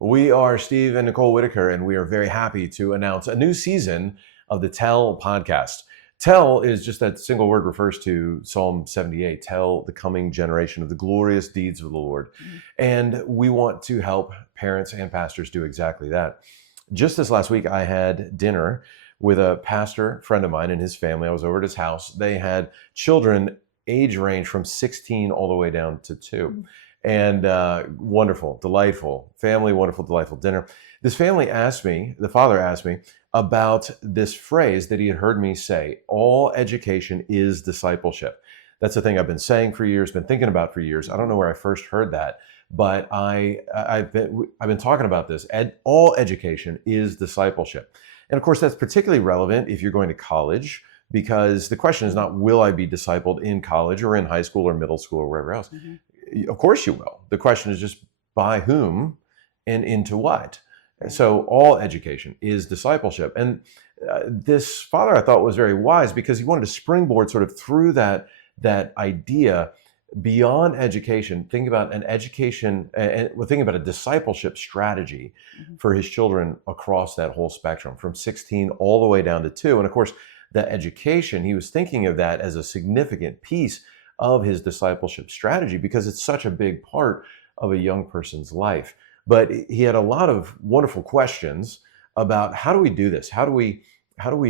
We are Steve and Nicole Whitaker, and we are very happy to announce a new season of the Tell podcast. Tell is just that single word refers to Psalm 78. Tell the coming generation of the glorious deeds of the Lord. And we want to help parents and pastors do exactly that. Just this last week, I had dinner with a pastor friend of mine and his family. I was over at his house. They had children age range from 16 all the way down to 2. And wonderful, delightful family, wonderful, delightful dinner. This family asked me, the father asked me about this phrase that he had heard me say: all education is discipleship. That's the thing I've been saying for years, been thinking about for years. I don't know where I first heard that, but I've been talking about this. All education is discipleship. And of course, that's particularly relevant if you're going to college, because the question is not, will I be discipled in college or in high school or middle school or wherever else? Of course you will. The question is just by whom and into what. So all education is discipleship. And this father, I thought, was very wise, because he wanted to springboard sort of through that idea beyond education. Think about an education, and we're thinking about a discipleship strategy for his children across that whole spectrum, from 16 all the way down to 2. And of course, the education, he was thinking of that as a significant piece of his discipleship strategy, because it's such a big part of a young person's life. But he had a lot of wonderful questions about, how do we do this? How do we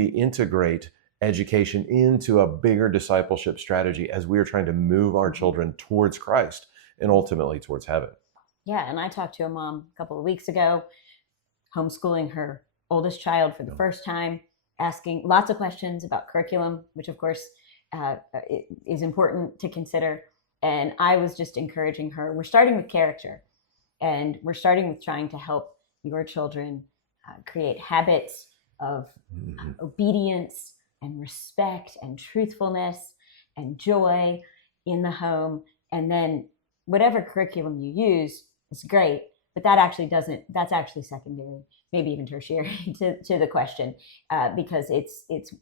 integrate education into a bigger discipleship strategy as we are trying to move our children towards Christ and ultimately towards heaven? Yeah, and I talked to a mom a couple of weeks ago, homeschooling her oldest child for the first time, asking lots of questions about curriculum, which of course is important to consider. And I was just encouraging her. We're starting with character, and we're starting with trying to help your children create habits of obedience and respect and truthfulness and joy in the home. And then whatever curriculum you use is great, but that's actually secondary, maybe even tertiary to the question, because it's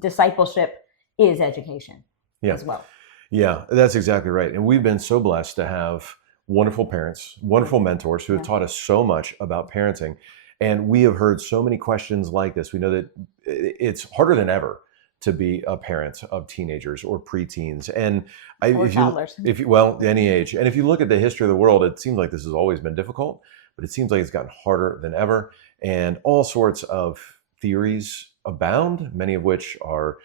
discipleship is education as well. Yeah, that's exactly right. And we've been so blessed to have wonderful parents, wonderful mentors who have taught us so much about parenting. And we have heard so many questions like this. We know that it's harder than ever to be a parent of teenagers or preteens, and toddlers. Any age. And if you look at the history of the world, it seems like this has always been difficult, but it seems like it's gotten harder than ever. And all sorts of theories abound, many of which are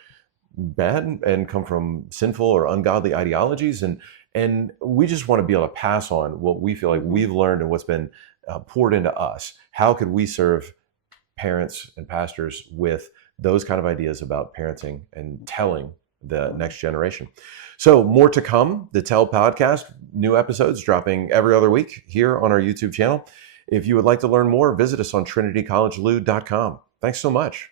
bad and come from sinful or ungodly ideologies. And we just want to be able to pass on what we feel like we've learned and what's been poured into us. How could we serve parents and pastors with those kind of ideas about parenting and telling the next generation? So more to come. The Tell podcast, new episodes dropping every other week here on our YouTube channel. If you would like to learn more, visit us on trinitycollegelou.com. Thanks so much.